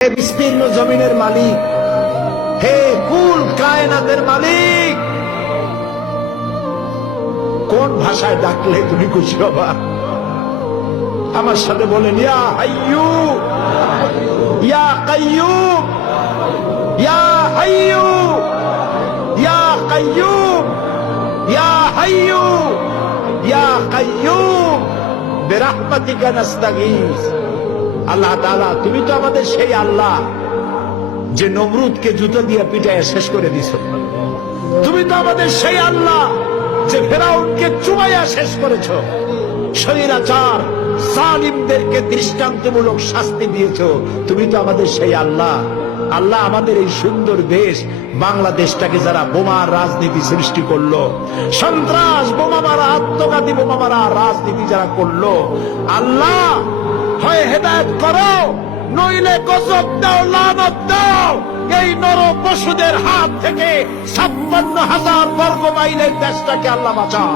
হে বিস্তীর্ণ জমিনের মালিক, হে কুল কায়নাতের মালিক, কোন ভাষায় ডাকলে তুমি খুশি হবা? আমার সাথে বলেন, ইয়া হাইয়ু ইয়া কাইয়ুম, ইয়া হাইয়ু ইয়া কাইয়ুম, ইয়া হাইয়ু ইয়া কাইয়ুম বিরহমাতিকা নাস্তাগীস। আল্লাহ তাআলা, তুমি তো আমাদের সেই আল্লাহ যে নমরুদকে জুতো দিয়ে পিটায় শেষ করে দিছ। তুমি তো আমাদের সেই আল্লাহ যে ফেরাউনকে চুমাইয়া শেষ করেছ। স্বৈরাচার জালিমদেরকে দৃষ্টান্তমূলক শাস্তি দিয়েছ। তুমি তো আমাদের সেই আল্লাহ। আল্লাহ, আমাদের এই সুন্দর দেশ বাংলাদেশটাকে যারা বোমার রাজনীতি সৃষ্টি করলো, সন্ত্রাস, বোমা মারা, আত্মঘাতী বোমা মারা রাজনীতি যারা করলো, আল্লাহ হয় হেদায়েত করো, নইলে গজব দাও, লানত দাও। এই নর পশুদের হাত থেকে 56,000 বর্গ মাইলের দেশটাকে আল্লাহ বাঁচাও।